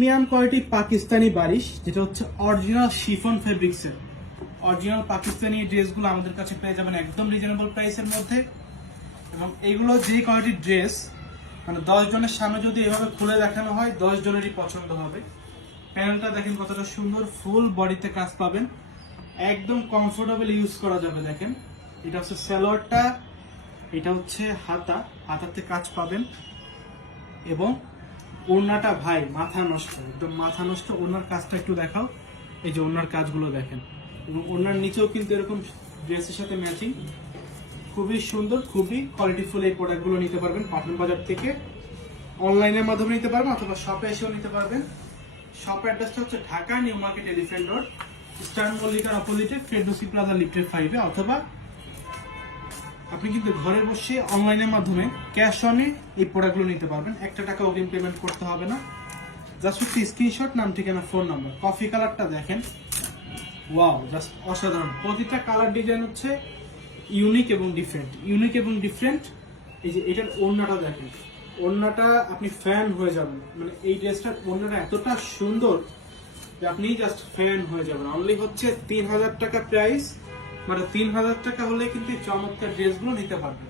Premium quality Pakistani বারিশ, যেটা হচ্ছে original chiffon ফেব্রিক্সের অরিজিনাল পাকিস্তানি ড্রেসগুলো আমাদের কাছে পেয়ে যাবেন একদম রিজনেবল প্রাইসের মধ্যে। এবং এইগুলো যে কোয়ালিটির ড্রেস, মানে 10 জনের সামনে যদি এভাবে খুলে দেখানো হয় 10 জনেরই পছন্দ হবে। প্যানেলটা দেখেন কতটা সুন্দর, ফুল বডিতে কাজ পাবেন, একদম কমফোর্টেবল ইউজ করা যাবে। দেখেন এটা হচ্ছে সালোয়ারটা, এটা হচ্ছে হাতাতে কাজ পাবেন। এবং ওড়নাটা ভাই মাথা নষ্ট, একদম মাথা নষ্ট। ওড়নার কাজটা একটু দেখাও, এই যে ওড়নার কাজগুলো দেখেন। এবং ওড়নার নিচেও কিন্তু এরকম ড্রেসের সাথে ম্যাচিং, খুবই সুন্দর, খুবই কোয়ালিটিফুল। এই প্রোডাক্টগুলো নিতে পারবেন পাঠান বাজার থেকে, অনলাইনের মাধ্যমে নিতে পারবেন অথবা শপে এসেও নিতে পারবেন। শপ অ্যাড্রেসটা হচ্ছে Dhaka new market elephant road, star মল্লিকার অপোজিটে ফেরদৌসি প্লাজা লিফটের 5-এ। অথবা আপনি কিন্তু ঘরে বসে অনলাইনের মাধ্যমে ক্যাশ অনে এই প্রোডাক্টগুলো নিতে পারবেন, 1 টাকা অগ্রিম পেমেন্ট করতে হবে না। জাস্ট একটি স্ক্রিনশট, নাম, ঠিকানা, ফোন নাম্বার। কফি কালারটা দেখেন, ওয়াও, জাস্ট অসাধারণ। প্রতিটা কালার ডিজাইন হচ্ছে ইউনিক এবং ডিফারেন্ট। এই যে এটার ওড়নাটা দেখেন, ওড়নাটা আপনি ফ্যান হয়ে যাবেন। মানে এই ড্রেসটার ওড়নাটা এতটা সুন্দর যে আপনি জাস্ট ফ্যান হয়ে যাবেন। অনলি হচ্ছে 3000 টাকা প্রাইস, মানে 3000 টাকা হলে কিন্তু এই চমৎকার ড্রেসগুলো নিতে পারবেন।